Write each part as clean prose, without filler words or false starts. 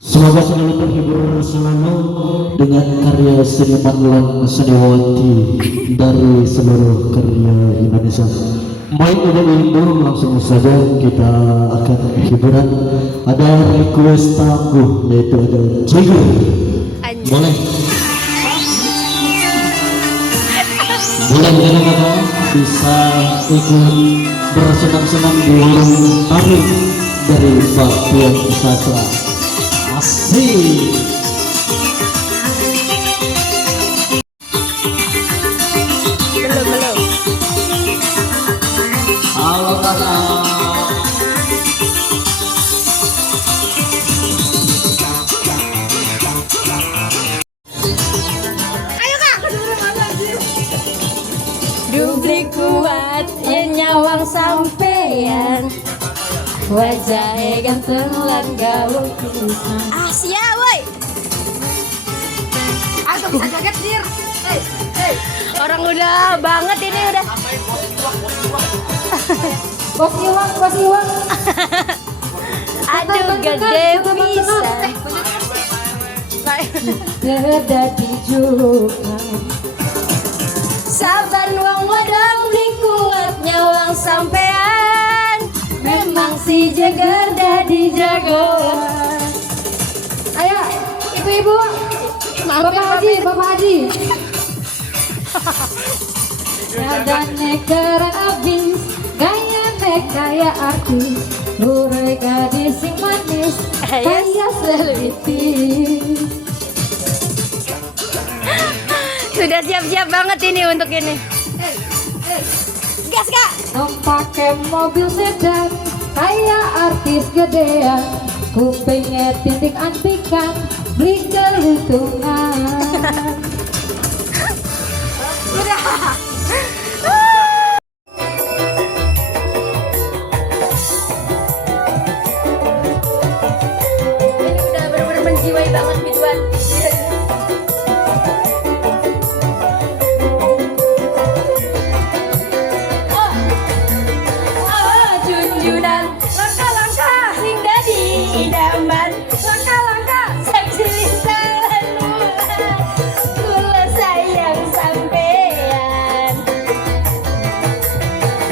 Semoga selalu terhibur selalu dengan karya seniman Lang Seniwati dari seluruh karya Indonesia. Baik Ibu Ibu, langsung saja kita akan hiburan. Ada request tangguh yaitu ada Jigo. Boleh. Boleh kadang-kadang bisa ikut bersenang-senang di warung tamu dari Pak Pian Sastra. Asik. Belum. Halo kakak. Ayo kak, dublik kuat ya nyawang sampean, wajahnya ganteng lan gaul pisan. Asia woi. Aku bisa joget dir. Hey. Orang udah banget ini udah. Bos Iwang. Aduh gede pisan. Dadi juga. Saban wong wadang beli kuat nyawang sampean, memang si jeger dadi jagoan. Ayo ibu-ibu, Bapak Haji. Dan keren abis, gaya kayak artis, lurai gadis sing manis, kayak selitis. Sudah siap-siap banget ini untuk ini. Gas kak. Pakai mobil sedan, kayak artis gedean, kupingnya tindik antikan, beli keuntungan. Udah. Ini udah benar-benar menjiwai banget gituan. Junjunan langkah-langkah sing dadi idaman, langkah-langkah sang cilintan mulan, kula sayang sampean.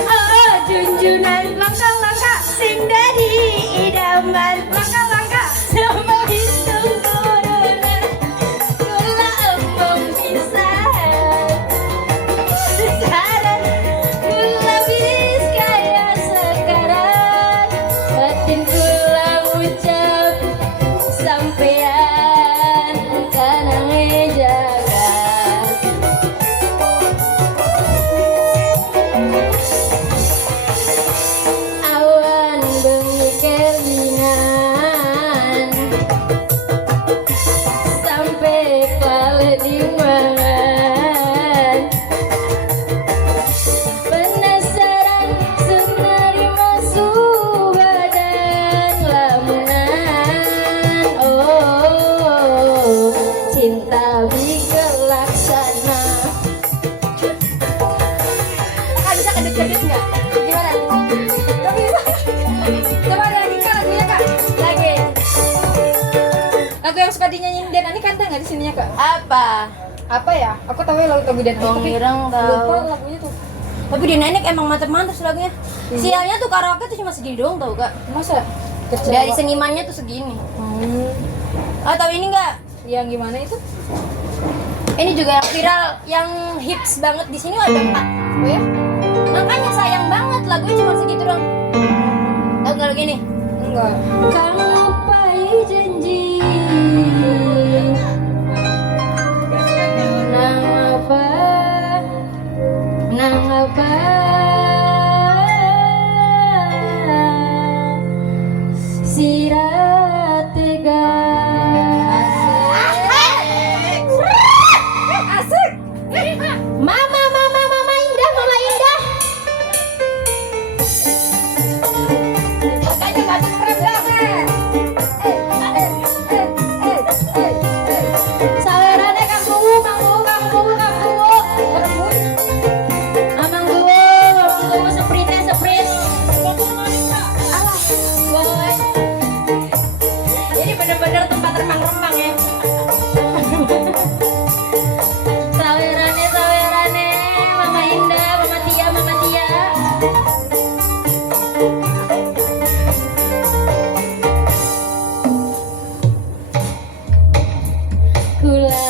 Oh junjunan langkah-langkah sing dadi idaman, langkah-langkah sama hitung turunan, kula embong pisan. Sekarang kula bis kaya sekarang, batin kula ucap sampean kana ngejaga. Awan bengi kelingan, sampai kale dimangan. Penasaran senerima subadan lamunan. Oh cinta bikel laksana. Kak bisa kedip-kedip nggak? Gimana? Gak bisa. Coba ada lagi kak lagunya kak. Lagi. Lagu yang suka dinyanyiin Den Ani kanta nggak di sininya kak? Apa ya? Aku tahu ya lagu Den Ani. Bang tapi Irang tahu. lupa lagunya tuh. Tapi di Nenek emang mantep-mantep lagunya. Sialnya tuh karaoke tuh cuma segini doang tau kak. Masa? Kecewa. Dari senimannya tuh segini. Oh tahu ini nggak? Yang gimana itu? Ini juga yang viral, yang hits banget di sini ada 4. Oh ya? Makanya sayang banget lagunya cuma segitu doang. Tahu nggak lagu ini? Enggak. Kamu lupai janji. Nang apa? Sirat tega. Asik. Mama indah, mama indah. Makanya masuk rap banget. bener tempat remang-remang ya. Sawerane, Mama Indah, Mama Tia. Kula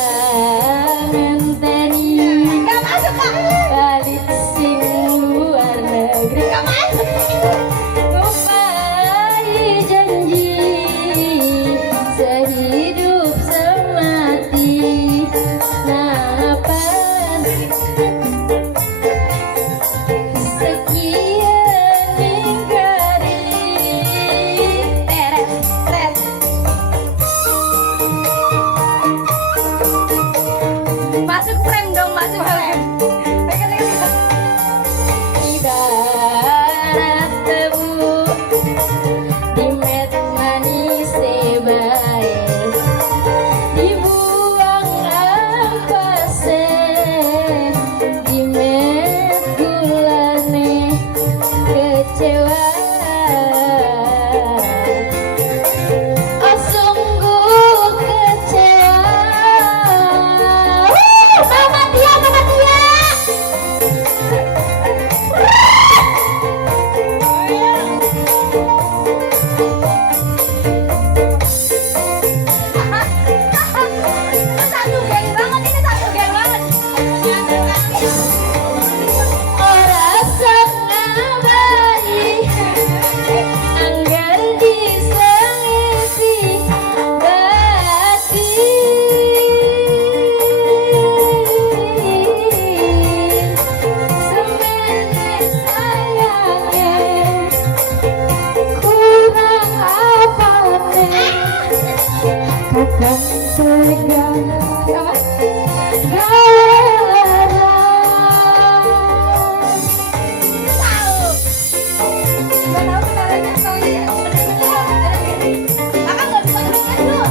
ngenteni Gak masuk kak. balik sing luar negeri. Gak masuk. Lupai janji sehidup semati. Napan sekian mingkari. Teret. Masuk frame dong, masuk frame. Ibarat tebu di met manis baik, dibuang ampase di met gulane kecewa. Oh sungguh kecewa. Mama Tia. Satu geng banget ini, satu geng banget. Ora sangabai anggar disengiti bati semene sayangnya kurang apane kakang tegang Gak tahu caranya soalnya. Kakak nggak bisa ngedenger tuh.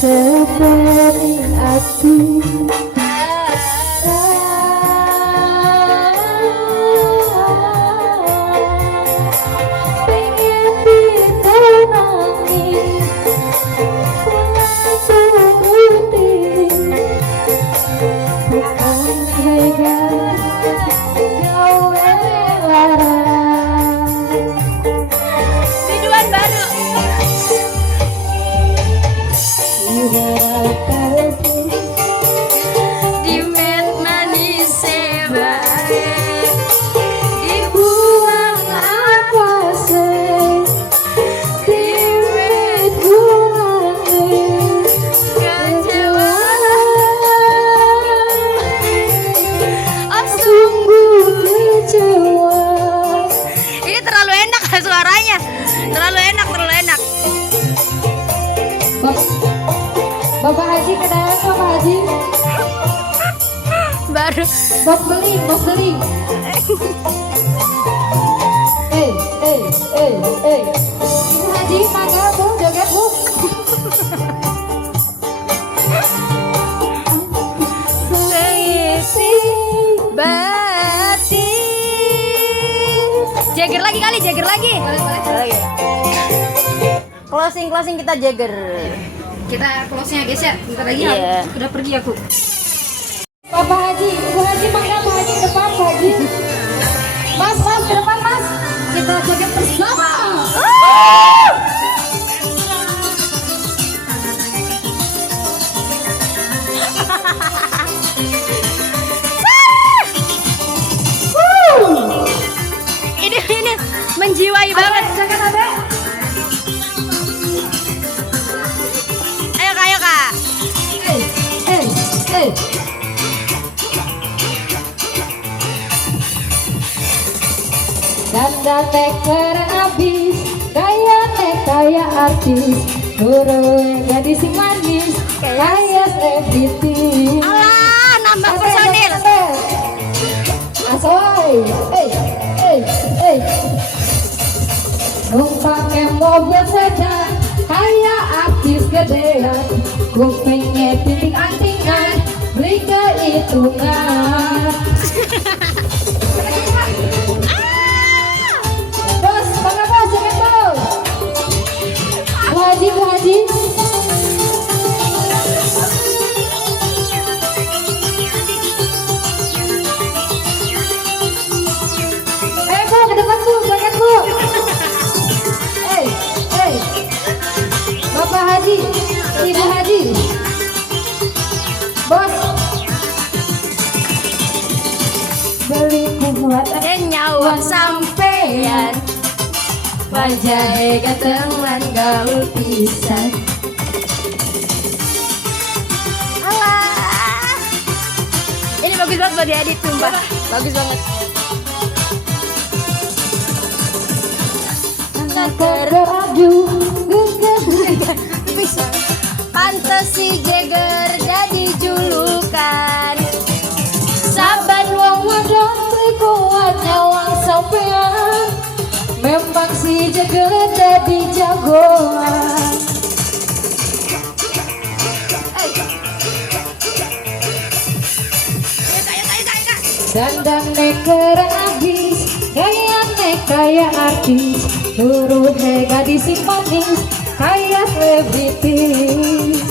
seperti hati pengen ditemani pulang turuti bukan tega kau larang Biduan baru. di met manis baik dibuang apa sih di met bulan kecewa sungguh kecewa. Ini terlalu enak suaranya. Terlalu enak. Bapak Haji kenalan Bapak Haji. Baru. Bos beli. Ibu Haji mangga bu, joget bu. Seisi batin. Jagger lagi kali, jagger lagi. Boleh. Closing kita jagger. Kita closing ya guys ya. Bentar lagi Iya. udah pergi aku. Bapak Haji, Ibu Haji mangga Bu Haji ke depan Bu Haji. Mas ke depan mas. Kita joget bersama. Ini menjiwai banget. Jangan ada. Ayo Kak. Dandan nek keren abis, gaya nek kaya artis, guru jadi si manis, kaya everything. Alah, nambah personil. Asoy, numpang mobil sedan, kaya artis gedean, kupingnya titik antingan, beli kehitungan. Bos, bangga bos, jangan bos. Bu Haji, Bu Haji. Bu, ke depan Bu, banyak Bu. Bapak Haji, Ibu Haji. Bos. Beli buat nyawa sampean Bajai ketemuan gaul pisan. alah ini bagus banget buat diedit sumpah bagus banget Teraju bisa pantes si Jagger jadi julukan saban wong wadon kuat nyawang sampean. Memang si Jagger jadi jagoan. Dandan nekeran abis, gaya kaya artis, turut gadis si manis, kaya selebritis.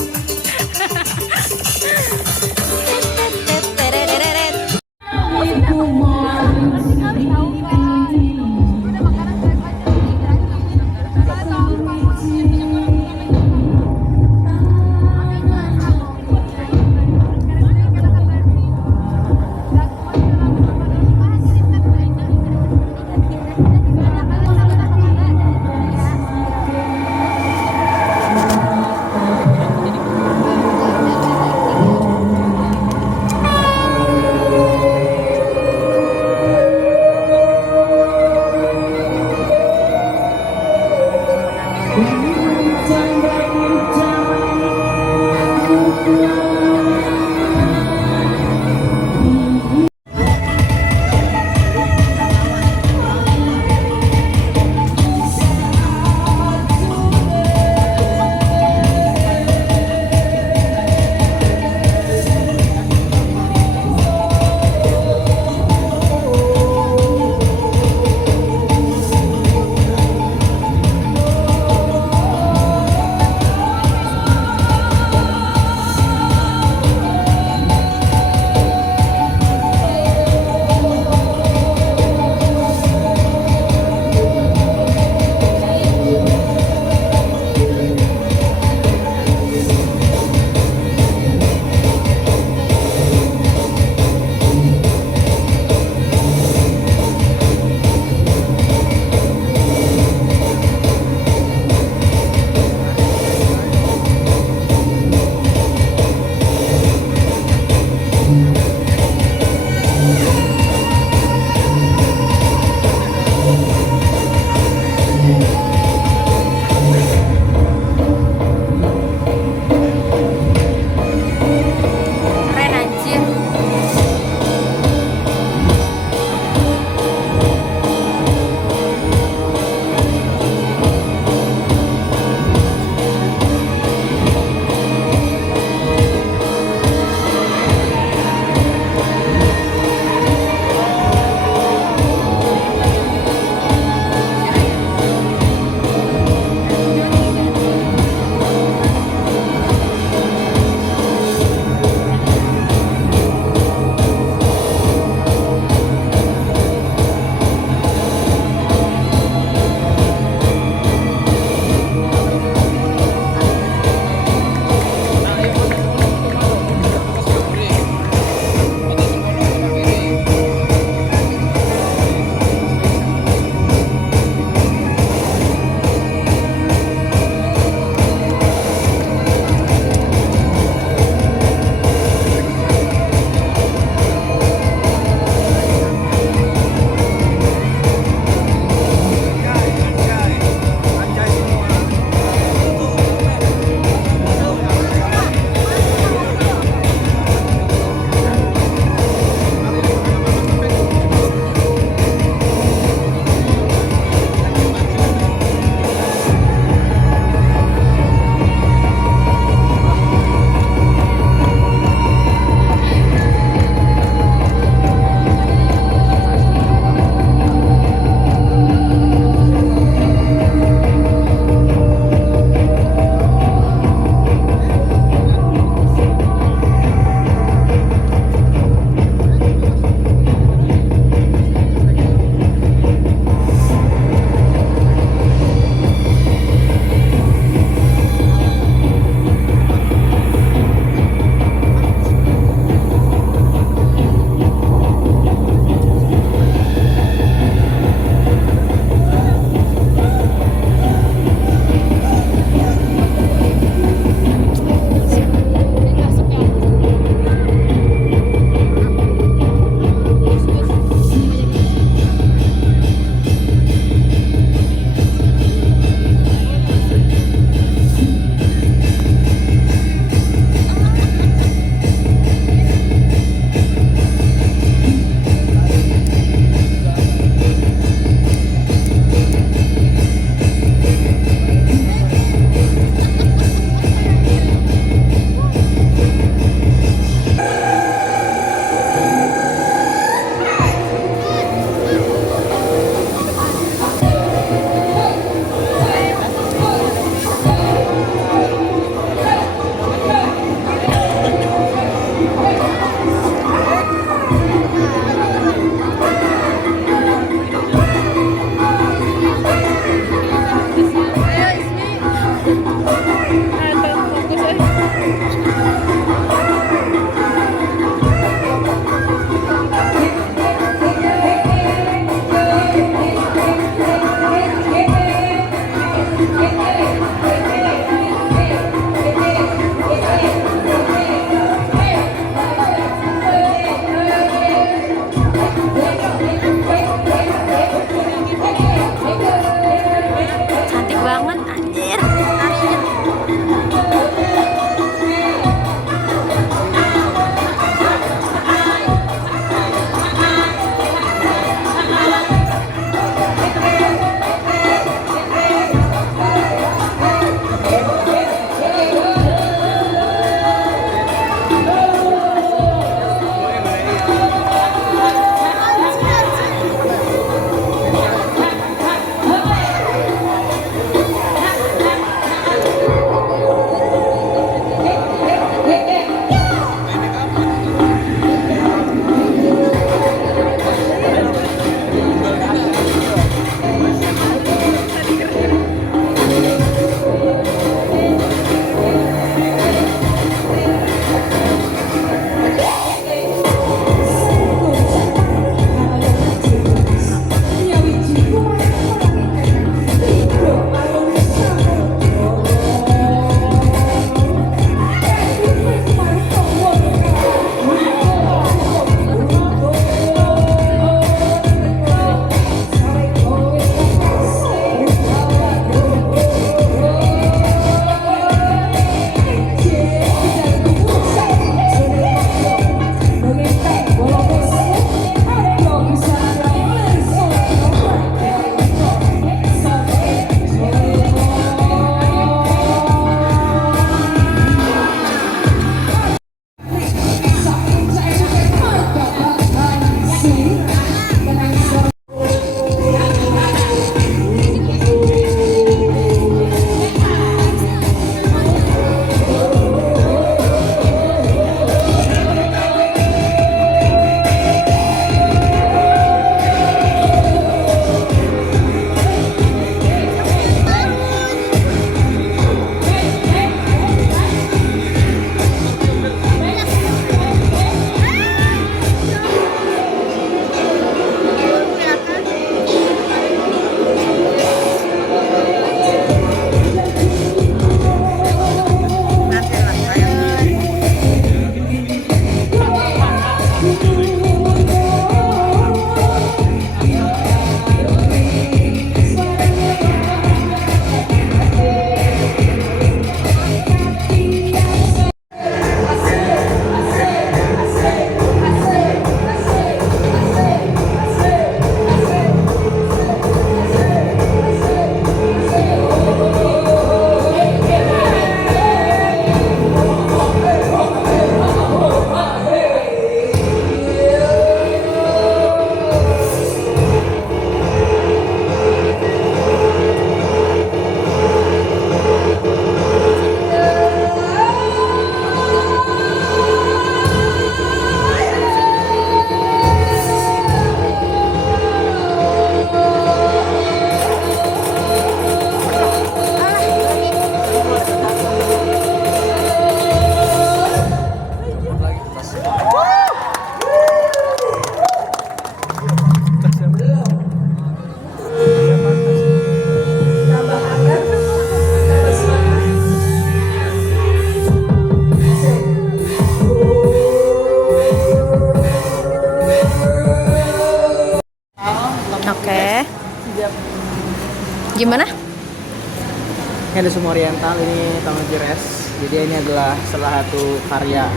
ada Sumo Oriental, ini Tanah Jires. Jadi ini adalah salah satu karya.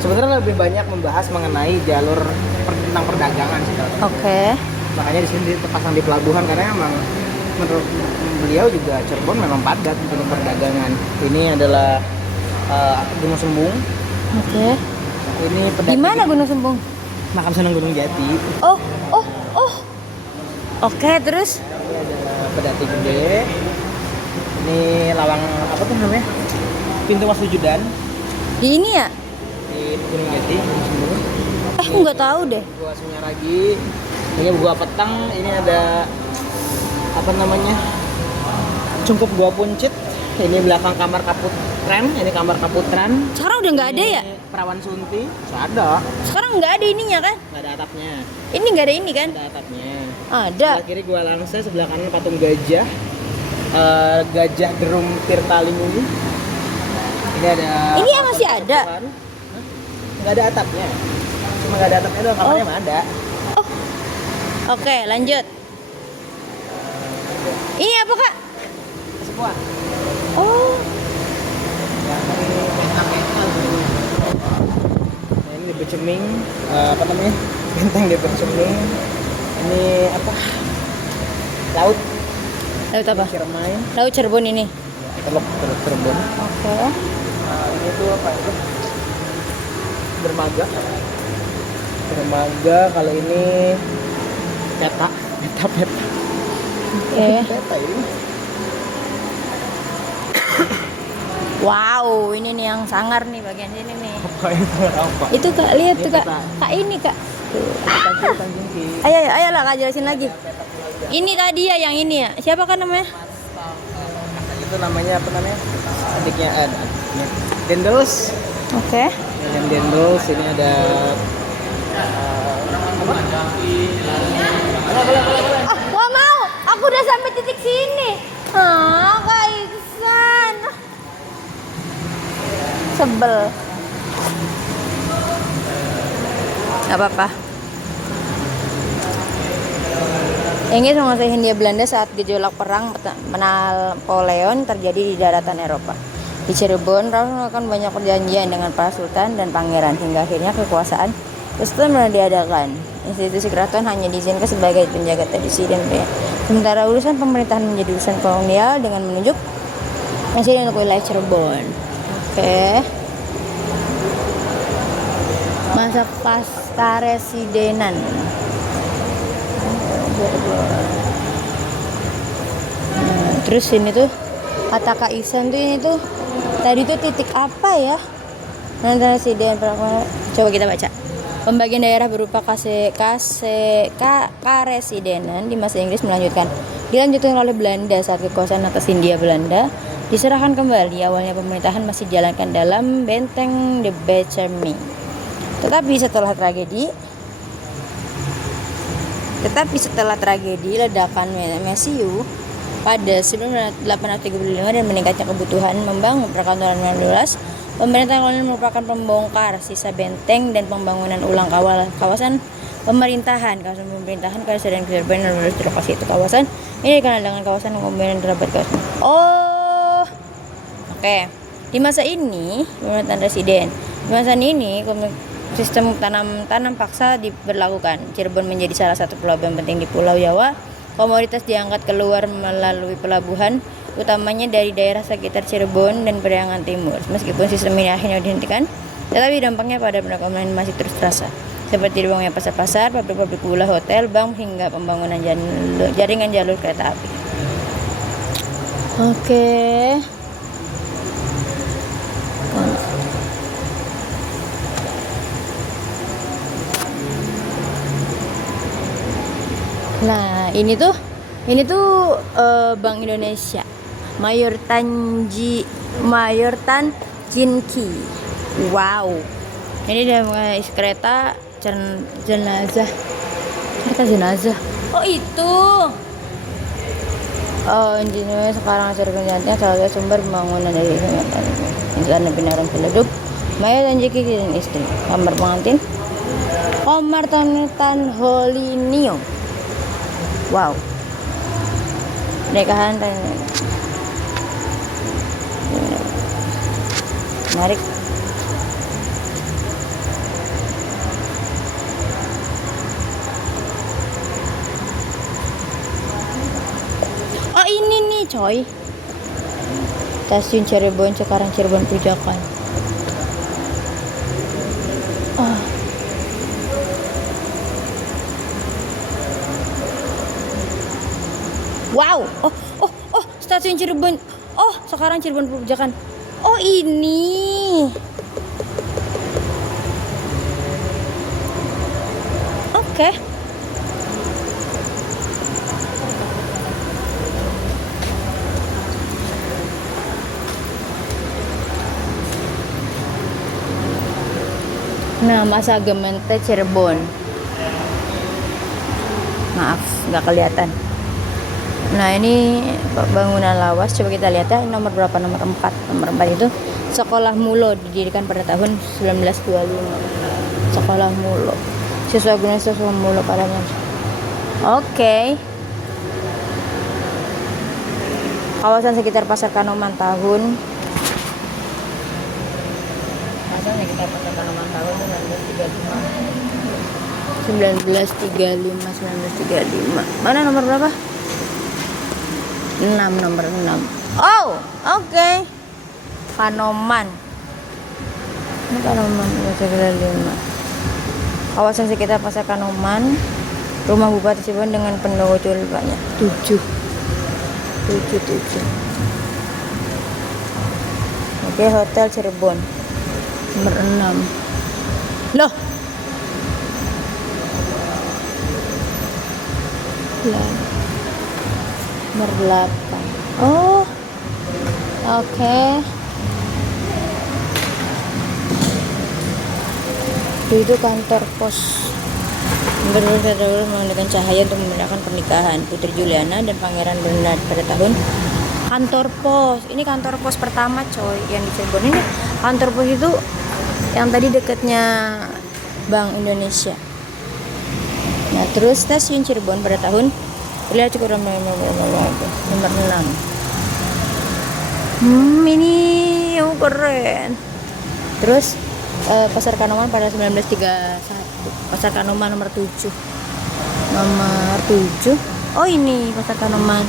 Sebenarnya lebih banyak membahas mengenai jalur tentang perdagangan sih kalau. Oke. Makanya di sini terpasang di pelabuhan karena emang menurut beliau juga Cirebon memang padat untuk perdagangan. Ini adalah Gunung Sembung. Oke. Ini pedati. Di mana Gunung Sembung? Makam Sunan Gunung Jati. Oh. Oke, terus? Ini adalah pedati gede. Ini lawang apa tuh namanya? Pintu Wasujudan Di ini ya? di Gunung Jati. Gunung Sembung. Aku nggak tahu deh. Gua Sunyaragi. Ini gua Petang. Ini ada apa namanya? Cungkup Gua Puncit. Ini belakang kamar Kaputren. Ini kamar Kaputren. Sekarang udah nggak ada ya? Ini Perawan Sunti. Ada. Sekarang nggak ada ininya kan? Nggak ada atapnya. Ini nggak ada ini kan? Ada atapnya. Ada. Sebelah kiri Gua Langsa, sebelah kanan patung gajah. Gajah Derum Tirtalimuni. Ini ada. Ini yang masih ada? Hah? Nggak ada atapnya. Cuma nggak ada atapnya doang, kamarnya mah ada. Oke, lanjut. Ini apa kak? Sebuah. Oh, Nah, ini di Beceming, apa namanya? Benteng di Beceming. Ini apa? Laut laut apa? Ciremai. Laut Cirebon ini. Teluk Cirebon. Oke. Ini tuh apa itu? Dermaga. Dermaga kalau ini peta. Oke. Peta ini. Wow, ini nih yang sangar nih bagian sini nih. Apa itu? Apa? Itu kak, lihat tuh Ini kak. peta. Kak ini kak. Tanjung Ki. Ayo lah kak jelasin lagi. Ini tadi ya yang ini ya. Siapa kan namanya? Itu namanya apa namanya? Adiknya Dendels. Oke. Yang Dendels ini ada apa? Ah, gak mau. Aku udah sampai titik sini. Kak Iksan. Sebel. Gak apa-apa. Inggris menguasai Hindia Belanda saat gejolak perang Napoleon terjadi di daratan Eropa. Di Cirebon, Rasul melakukan banyak perjanjian dengan para sultan dan pangeran hingga akhirnya kekuasaan Kristen mulai diadakan. Institusi keraton hanya diizinkan sebagai penjaga tradisi dan budaya. Sementara urusan pemerintahan menjadi urusan kolonial dengan menunjuk presiden untuk wilayah Cirebon. Oke. Masa pasca residenan. Terus ini tuh kata Kak Iksan tuh ini tuh tadi tuh titik apa ya? Nanti residen coba kita baca. Pembagian daerah berupa karesidenan di masa Inggris dilanjutkan oleh Belanda saat kekuasaan atas Hindia Belanda diserahkan kembali. Awalnya pemerintahan masih dijalankan dalam benteng de Beceming. Tetapi setelah tragedi ledakan Mesiu pada 1835 dan meningkatnya kebutuhan membangun perkantoran 19, pemerintah kolonial merupakan pembongkar sisa benteng dan pembangunan ulang kawasan pemerintahan Kawasan Cirebon dan di lokasi itu kawasan ini dikenal dengan kawasan pembangunan terdapat kawasan. Oh, oke. Di masa ini pemerintahan residen. Di masa ini sistem tanam paksa diberlakukan. Cirebon menjadi salah satu pelabuhan penting di Pulau Jawa. Komoditas diangkat keluar melalui pelabuhan, utamanya dari daerah sekitar Cirebon dan Periangan Timur. Meskipun sistem ini akhirnya dihentikan, tetapi dampaknya pada perekonomian masih terus terasa. Seperti dibangunnya pasar-pasar, pabrik-pabrik gula, hotel, bank, hingga pembangunan jaringan jalur kereta api. Oke. Nah, ini tuh Bank Indonesia. Mayor Tan Jinki. Wow. Ini dia kereta jenazah. Kereta jenazah. Oh, itu. Oh, intinya sekarang hasil kerjanya salah satu sumber pembangunan dari Istana Binaran penduduk. Mayor Tan Jinki dan istri. Kamar pengantin. Komar Tan Holinio. Wow. Pernikahan Menarik. Oh ini nih coy, stasiun Cirebon sekarang Cirebon Perujakan. Oh. Wow, oh, stasiun Cirebon. Oh, sekarang Cirebon Perujakan. Oh ini. Oke. Nah, Masa Gemente Cirebon. Maaf, nggak kelihatan. Nah, ini bangunan lawas. Coba kita lihat ya, nomor berapa? Nomor 4. Nomor 4 itu Sekolah Mulo, didirikan pada tahun 1925. Sekolah Mulo. Siswa guna siswa Mulo padanya. Oke. Kawasan sekitar Pasar Kanoman tahun sekitar Pasar Kanoman tahun 1935. Mana nomor berapa? 6, nomor 6. Oh, oke. Kanoman. Ini Kanoman 5. Kawasan sekitar Pasar Kanoman. Rumah Bupati Cirebon dengan pendowo banyak 7. Oke, Hotel Cirebon nomor 6. Loh. Nomor 8. Oh. Oke. Itu kantor pos. Berdasarkan menggunakan cahaya untuk memudahkan pernikahan Putri Juliana dan Pangeran Bernard pada tahun. Kantor pos. Ini kantor pos pertama coy yang di Cirebon. Ini kantor pos itu yang tadi dekatnya Bank Indonesia. Nah, terus stasiun Cirebon pada tahun lihat cukup nomor 6. Ini keren. Terus Pasar Kanoman pada 1931. Pasar Kanoman nomor 7. Nomor 7. Oh, ini Pasar Kanoman.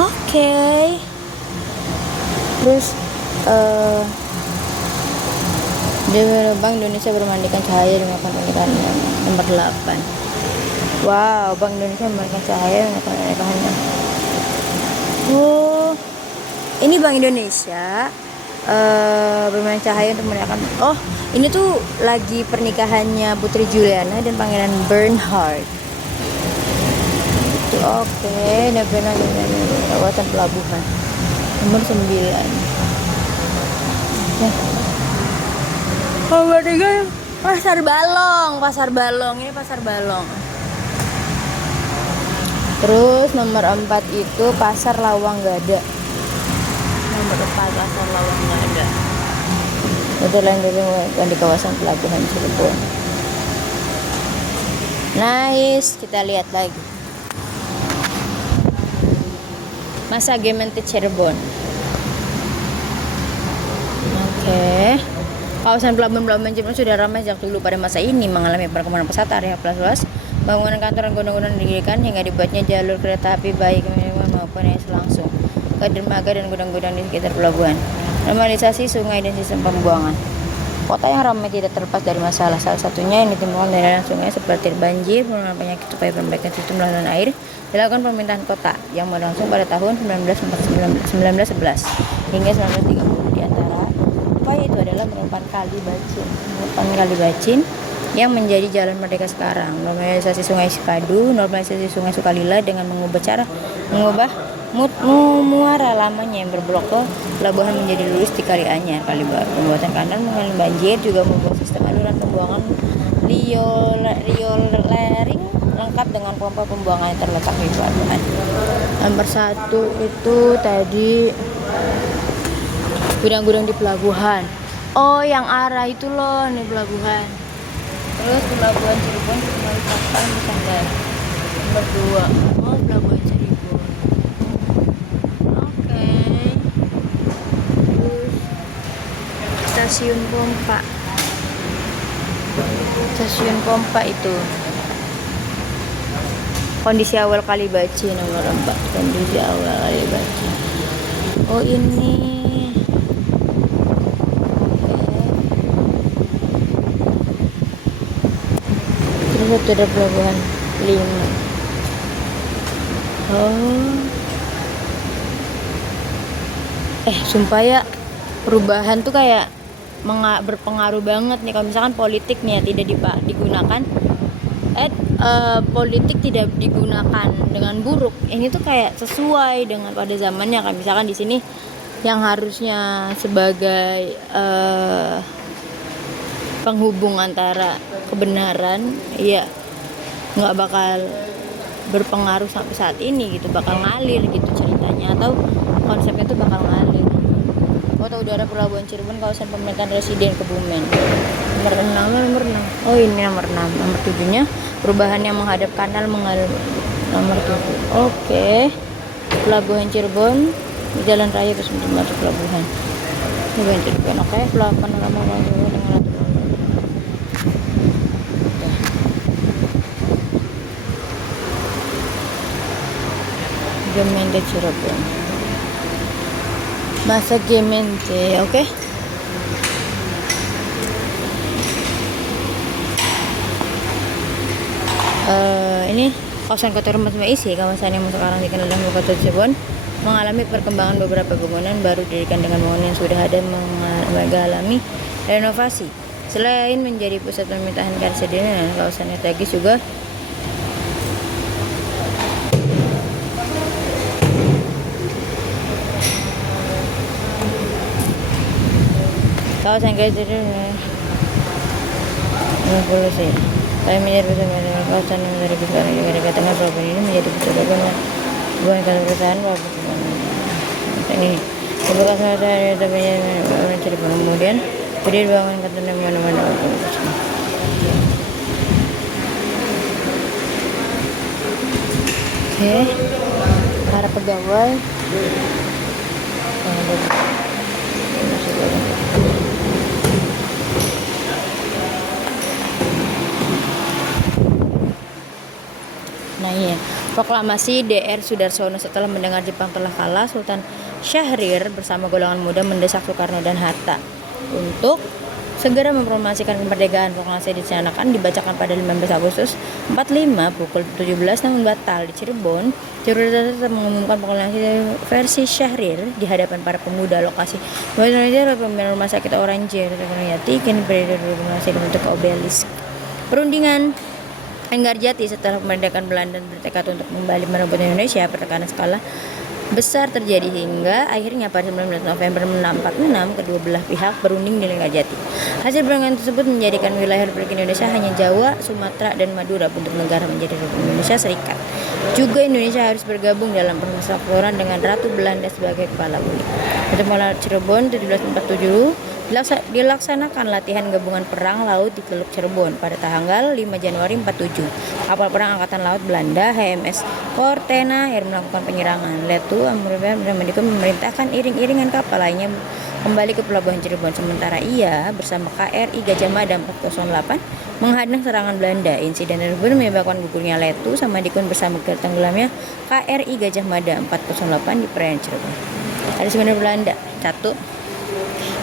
Oke. Terus Bank Indonesia bermandikan cahaya dengan pernikahan nomor 8. Wow, Bank Indonesia memberikan cahaya dengan pernikahannya. Oh, ini Bank Indonesia bermain cahaya untuk merayakan. Oh, ini tuh lagi pernikahannya Putri Juliana dan Pangeran Bernhard. Oke, kawasan pelabuhan nomor 9. Nomor 3 Pasar Balong. Ini Pasar Balong. Terus nomor 4 itu Pasar Lawang Gada. Nomor 4 Pasar Lawang Gada. Itu lain di kawasan pelabuhan Cirebon. Nice, kita lihat lagi. Masa Gemente Cirebon. Oke. Kawasan pelabuhan Cirebon sudah ramai sejak dulu. Pada masa ini mengalami perkembangan pesat, area plus luas, bangunan kantor dan gunung-gunung didirikan hingga dibuatnya jalur kereta api baik maupun yang langsung ke dermaga dan gudang-gudang di sekitar pelabuhan. Normalisasi sungai dan sistem pembuangan. Kota yang ramai tidak terlepas dari masalah, salah satunya yang ditimbulkan dari aliran sungai seperti banjir, penularan penyakit. Upaya perbaikan sistem saluran air dilakukan pemerintahan kota yang berlangsung pada tahun 1911 hingga 1930. Di antara upaya itu adalah menemukan kali Bacin yang menjadi Jalan Merdeka sekarang, normalisasi Sungai Cikadu, normalisasi Sungai Sukalila dengan mengubah muara lamanya yang berblok ke pelabuhan menjadi lurus di Kali Anyar, Kali Baru, pembuatan kanal mengalami banjir, juga membuat sistem aluran pembuangan riolering lengkap dengan pompa pembuangan yang terletak di pelabuhan. Nomor 1 itu tadi gudang-gudang di pelabuhan. Oh, yang arah itu loh nih pelabuhan. Terus pelabuhan Cirebon dimalikan di sana. Nomor 2. Oh, pelabuhan Cirebon. Oke. Terus stasiun pompa. Stasiun pompa itu. Kondisi awal Kalibaci nomor 4. Kondisi awal Kalibaci. Oh ini. Terus satu ada pelabuhan 5. Oh. Sumpah ya, perubahan tuh kayak berpengaruh banget nih kalau misalkan politik nih ya tidak digunakan politik tidak digunakan dengan buruk. Ini tuh kayak sesuai dengan pada zamannya kan, misalkan di sini yang harusnya sebagai penghubung antara kebenaran ya nggak bakal berpengaruh sampai saat ini gitu, bakal ngalir gitu ceritanya, atau konsepnya tuh bakal ngalir. Kota udara Pelabuhan Cirebon, kawasan pemerintahan residen Kebumen. Nomor 6. Oh ini nomor 6. Nomor 7 nya perubahan yang menghadap kanal mengalir. Nomor 7. Oke. Pelabuhan Cirebon, jalan raya terus masuk pelabuhan. Pelabuhan Cirebon. Oke, panorama pelabuhan dengan ratu. Gemeente Cirebon. Masa Gemeente, oke? Ini kawasan Kota Rumah Isi, kawasan yang sekarang dikenal dengan Kota Cirebon, mengalami perkembangan beberapa bangunan baru didirikan dengan bangunan yang sudah ada mengalami renovasi. Selain menjadi pusat pemerintahan Karsedina, kawasan strategis juga kawasan Karsedina 50 sih. Kami menjadi pusat pemerintahan kawasan yang dari besar di tengah pelabuhan ini menjadi pusat pemerintahan bukan kantor perusahaan pelabuhan ini. Bekas masa dari tapi Cirebon kemudian berdiri bangun kantor di mana-mana. Oke, para pegawai. Nah iya, proklamasi DR Sudarsono setelah mendengar Jepang telah kalah, Sultan Syahrir bersama golongan muda mendesak Soekarno dan Hatta untuk segera memproklamasikan kemerdekaan. Proklamasi dicanangkan dibacakan pada 15 Agustus 45 pukul 17 namun batal di Cirebon. Cirebon tetap mengumumkan proklamasi versi Syahrir di hadapan para pemuda lokasi. Indonesia pembinaan rumah sakit Oranger Yati kini beredar proklamasi bentuk obelisk. Perundingan Enggarjati setelah kemerdekaan Belanda bertekad untuk kembali merebut Indonesia, pertekanan skala besar terjadi hingga akhirnya pada 19 November 1946 kedua belah pihak berunding di Enggarjati. Hasil perundingan tersebut menjadikan wilayah Republik Indonesia hanya Jawa, Sumatera, dan Madura bentuk negara menjadi Republik Indonesia Serikat. Juga Indonesia harus bergabung dalam persatuan dengan Ratu Belanda sebagai kepala uli. Untuk Malam Cirebon 1747 dilaksanakan latihan gabungan perang laut di Teluk Cirebon pada tanggal 5 Januari 47. Kapal perang Angkatan Laut Belanda HMS Cortena yang melakukan penyerangan. Letu Amrubah Mendikun memerintahkan iring-iringan kapal lainnya kembali ke Pelabuhan Cirebon, sementara ia bersama KRI Gajah Mada 408 menghadang serangan Belanda. Insiden tersebut menyebabkan gugurnya Letu sama Dikun bersama tenggelamnya KRI Gajah Mada 408 di perairan Cirebon. Ada sebenarnya Belanda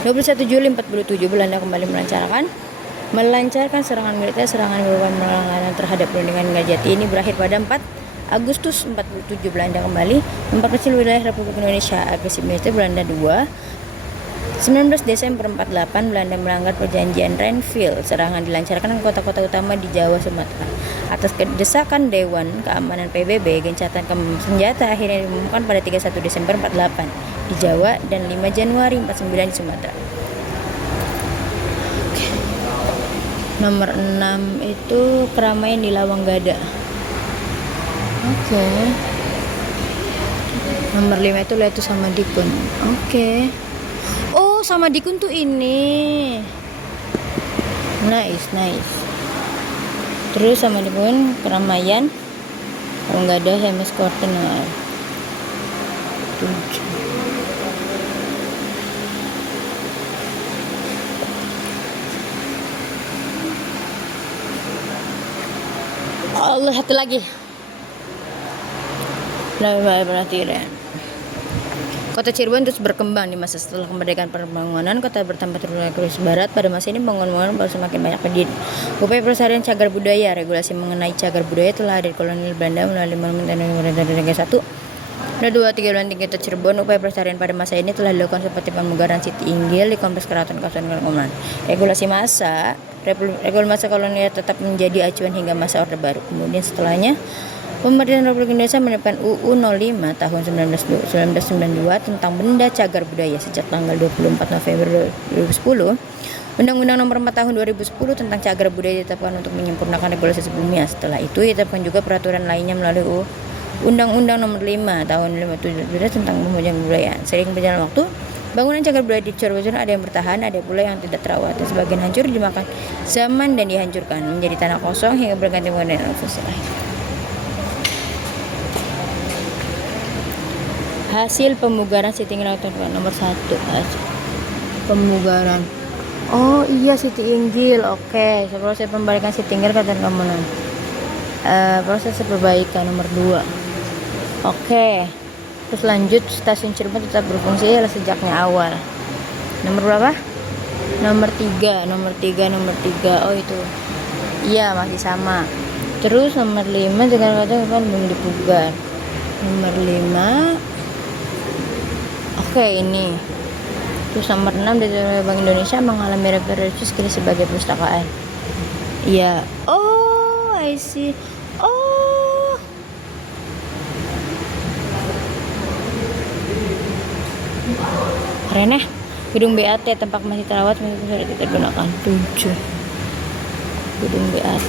21 Juli 47 Belanda kembali melancarkan serangan militer. Serangan merupakan pelanggaran terhadap perundingan Enggarjati ini berakhir pada 4 Agustus 47. Belanda kembali memperkecil wilayah Republik Indonesia. Agresi militer Belanda 2. 19 Desember 48 Belanda melanggar perjanjian Renville. Serangan dilancarkan ke kota-kota utama di Jawa Sumatera. Atas desakan Dewan Keamanan PBB, gencatan senjata akhirnya diumumkan pada 31 Desember 48 di Jawa dan 5 Januari 49 di Sumatera. Nomor 6 itu keramaian di Lawang Gada. Oke. Nomor 5 itu Letu sama Dikun. Oke. Oh, sama Dikun tuh ini. Nice. Terus sama Dikun keramaian. Kalau nggak ada HMS Cortena. 7. Allah, satu lagi. Berarti deh. Kota Cirebon terus berkembang di masa setelah kemerdekaan. Pembangunan kota bertambah terus barat. Pada masa ini pembangunan baru semakin banyak berdiri. Upaya pelestarian cagar budaya. Regulasi mengenai cagar budaya telah ada di kolonial Belanda melalui Monumen Negara 1. Pada 2-3 bulan tinggi Kota Cirebon. Upaya pelestarian pada masa ini telah dilakukan seperti pemugaran Siti Inggil di Kompleks Keraton Kasunanan Koman. Regulasi masa kolonial tetap menjadi acuan hingga masa Orde Baru. Kemudian setelahnya Pemerintahan Republik Indonesia menerapkan UU 05 tahun 1992 tentang benda cagar budaya sejak tanggal 24 November 2010. Undang-Undang Nomor 4 Tahun 2010 tentang cagar budaya ditetapkan untuk menyempurnakan regulasi sebelumnya. Setelah itu ditetapkan juga peraturan lainnya melalui Undang-Undang Nomor 5 Tahun 1977 tentang pemujaan kebudayaan. Seiring berjalan waktu, bangunan cagar budaya di Cirebon ada yang bertahan, ada pula yang tidak terawat, dan sebagian hancur dimakan zaman dan dihancurkan menjadi tanah kosong hingga berganti modern fungsi lain. Hasil pemugaran Siti Inggil nomor 1. Pemugaran. Oh iya, Siti Inggil. Oke. Proses pembalikan Siti Inggil kata keamanan. Proses perbaikan nomor 2. Oke. Terus lanjut, stasiun Cirebon tetap berfungsi sejaknya awal. Nomor berapa? Nomor 3. Oh itu. Iya, masih sama. Terus nomor 5 dengan kata belum dipugar. Nomor 5. Oke, ini. Terus nomor 6 dari Bank Indonesia mengalami referensi kini sebagai perpustakaan. Iya. Oh, I see. Oh. Keren ya. Gedung BAT tempat masih terawat masih bisa digunakan 7. Gedung BAT.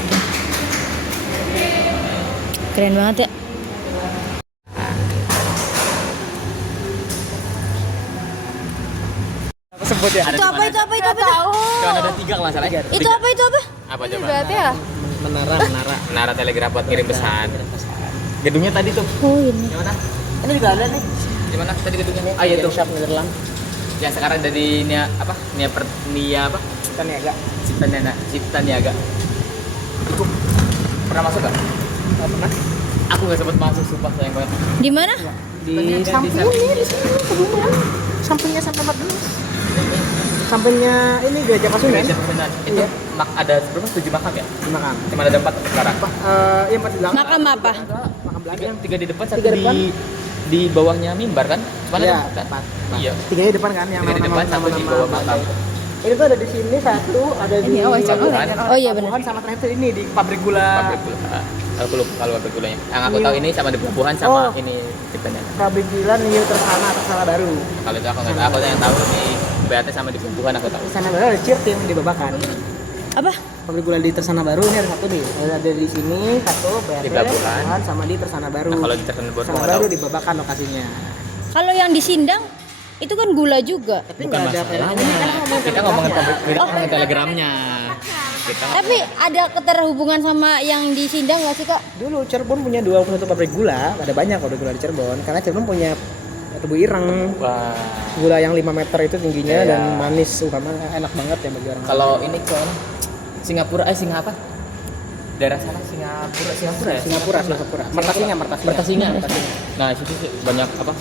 Keren banget ya. Sebut ya. Itu apa? Tahu. Cuma ada 3 kalau nggak salah. Itu apa? Apa coba? Berarti ya? Menara telegraf buat ngirim pesan. Gedungnya tadi tuh. Oh ini. Di mana? Ini juga ada nih. Di mana tadi gedungnya? Ini Ah iya tuh. Shop Netherlands. Yang sekarang ada di Nia apa? Nia apa? Kan ya agak. Cipta Niaga. Itu pernah masuk gak? Nggak pernah. Aku gak sempet masuk, sumpah sayang banget. Di mana? Di samping ini di sini kebumen. Sampingnya sampai 14. Sampingnya ini Gereja Pasundan. Gereja Pasundan. Itu Iya. ada berapa? 7 makam ya? Di makam. Cuma ada 4 sekarang. Iya 4 di belakang. Makam apa? Makam belakang. 3 di depan, 1 Tiga depan. di bawahnya mimbar kan? Cuma ada Iya, 4 kan? empat. Iya. 3 di depan kan yang 3 di depan, 1 di bawah makam. Ini tuh ada di sini 1, ada di Pelabuhan. Oh iya benar. Pelabuhan sama terakhir tuh ini di pabrik gula. Pabrik gula. Aku lupa kalau pabrik gulanya. Yang aku New. tahu ini sama di pelabuhan sama Oh. ini Cipta Niaga. Pabrik gula New Tersana Baru. Kalau itu aku nggak tahu. Aku yang tahu di BAT sama di pelabuhan aku tahu. Tersana Baru ada Cirtim di Babakan. Apa? Pabrik gula di Tersana Baru ini ada 1 nih. Ada di sini 1 BRT, Di Pelabuhan. sama di Tersana Baru. Nah, kalau di Tersana Baru Tersana aku nggak Baru tahu. di Babakan lokasinya. Kalau yang di Sindang itu kan gula juga. Tapi Bukan nggak ada masalahnya. Kita ngomongin pabrik, kita ngomongin telegramnya. Kita Tapi ada keterhubungan sama yang di Sindang nggak sih kak? Dulu Cirebon punya 21 pabrik gula, ada banyak pabrik gula di Cirebon. Karena Cirebon punya tebu ireng, wah. gula yang 5 meter itu tingginya Iya. dan manis, enak banget ya bagi orang. Kalau ini kan Singapura Singa apa? Daerah sana Singapura ya? Singapura. Mertasinga. Mertasinga. Nah, itu sih banyak apa?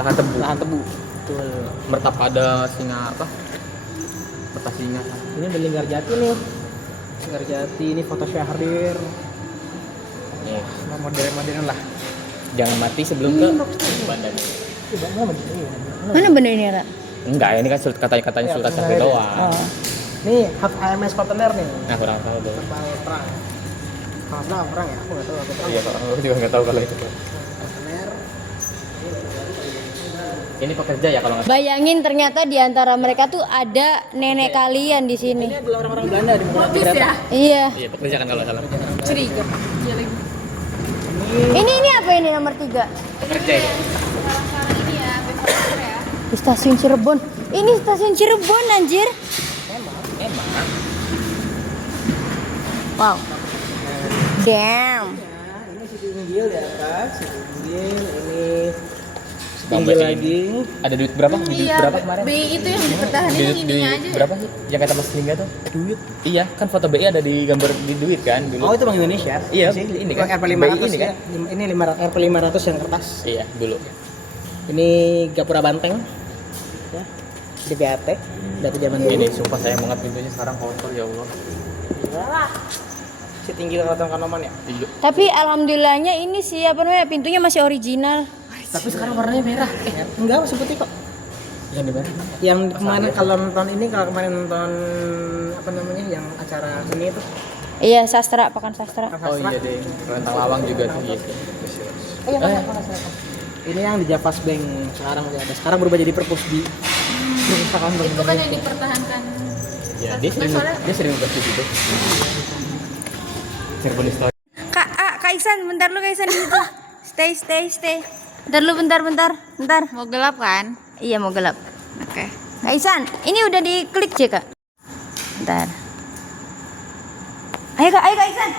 Lahan tebu. Lahan tebu. Betul. Mertapada Singa apa? Mertasinga. Ini ada Linggarjati nih. Linggarjati ini foto Syahrir. Nih, Nah, modern lah. jangan mati sebelum ke Bandar. Mana bener ini Ra? Enggak, ini kan katanya Sultan Syahrir doang. Oh. Nih, HMS Container nih. Nah, kurang tahu deh. Kapal perang. Kalau salah perang ya, aku nggak tahu apa perang. Iya, aku juga nggak tahu kalau itu. Container. Ini pekerja ya kalau nggak Bayangin ternyata di antara mereka tuh ada nenek kalian di sini. Ini adalah orang-orang Belanda di kereta. Iya. Iya, pekerja kan kalau salah. Ini apa ini nomor 3? Pekerja ya. Di stasiun Cirebon. Ini stasiun Cirebon anjir. Emang. Wow. Damn. Ini Siti Inggil di atas, Siti Inggil ini tinggi lagi. Ada duit berapa? Duit Iya, berapa kemarin? BI itu yang dipertahankan yang ininya aja. Berapa sih? Yang kata Mas Lingga tuh? Duit. Iya, kan foto BI ada di gambar di duit kan dulu. Oh, itu Bank Indonesia. Iya, sih. ini kan. RP500 ini kan. Ini RP500 yang kertas. Iya, dulu. Ini Gapura Banteng. Ya. Di BAT. Dari zaman dulu. Ini sumpah saya banget pintunya sekarang kotor ya Allah. Iyalah. Si tinggi kelihatan kanoman ya. Iya. Tapi alhamdulillahnya ini sih apa namanya pintunya masih original. Tapi sekarang warnanya merah. Enggak, masih putih kok. Yang di mana? Yang kemarin kalau nonton ini, kalau kemarin nonton apa namanya yang acara ini itu Iya, sastra, pekan sastra. Oh iya deh. Rentang Lawang juga tuh gitu. Oh iya, ini yang di Javas Bank sekarang masih ada. Sekarang berubah jadi Perpusdi. Itu kan yang dipertahankan. Ya, dia sering nugas di situ. Cirebon Story. Kak Iksan, bentar lu Kak Iksan di situ. Stay. Bentar lu bentar. Mau gelap kan? Iya, mau gelap. Oke. Kak Iksan, ini udah diklik ya, Kak? Bentar. Ayo Kak Iksan.